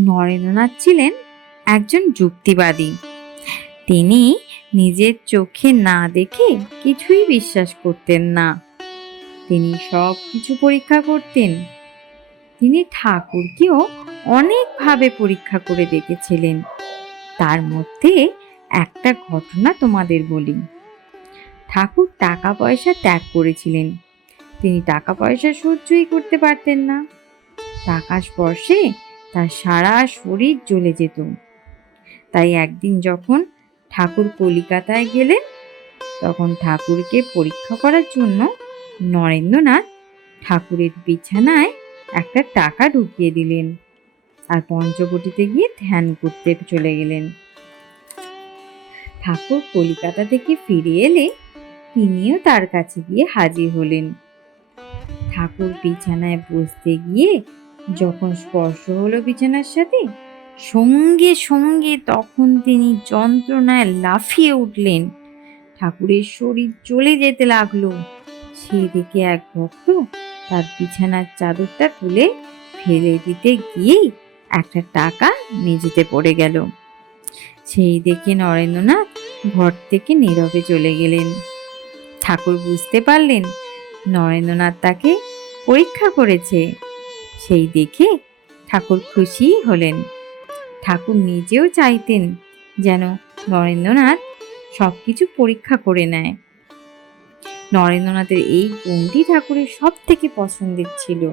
নরেন্দ্রনাথ ছিলেন একজন যুক্তিবাদী। তিনি নিজের চোখে না দেখে কিছুই বিশ্বাস করতেন না। তিনি সব কিছু পরীক্ষা করতেন। তিনি ঠাকুরকেও অনেকভাবে পরীক্ষা করে দেখেছিলেন। তার মধ্যে একটা ঘটনা তোমাদের বলি। ঠাকুর টাকা পয়সা ত্যাগ করেছিলেন। তিনি টাকা পয়সা সহ্যই করতে পারতেন না। টাকা স্পর্শে তার সারা শরীর জ্বলে যেত। তাই একদিন যখন ঠাকুর কলিকাতায় গেলেন, তখন ঠাকুরকে পরীক্ষা করার জন্য নরেন্দ্রনাথ ঠাকুরের বিছানায় একটা টাকা ঢুকিয়ে দিলেন আর পঞ্চবটিতে গিয়ে ধ্যান করতে চলে গেলেন। ঠাকুর কলিকাতা থেকে ফিরে এলে তিনিও তার কাছে গিয়ে হাজির হলেন। ঠাকুর বিছানায় বসতে গিয়ে যখন স্পর্শ হলো বিছানার সাথে, সঙ্গে সঙ্গে তখন তিনি যন্ত্রণায় লাফিয়ে উঠলেন। ঠাকুরের শরীর জ্বলে যেতে লাগলো। সেই দেখে এক ভক্ত তার বিছানার চাদরটা তুলে ফেলে দিতে গিয়েই একটা টাকা মেঝেতে পড়ে গেল। সেই দেখে নরেন্দ্রনাথ ঘর থেকে নীরবে চলে গেলেন। ঠাকুর বুঝতে পারলেন নরেন্দ্রনাথ তাকে পরীক্ষা করেছে। সেই দেখে ঠাকুর খুশি হলেন। ঠাকুর নিজেও চাইতেন যেন নরেন্দ্রনাথ সবকিছু পরীক্ষা করে নেয়। নরেন্দ্রনাথের এই গুণটি ঠাকুরের সব থেকে পছন্দের ছিল।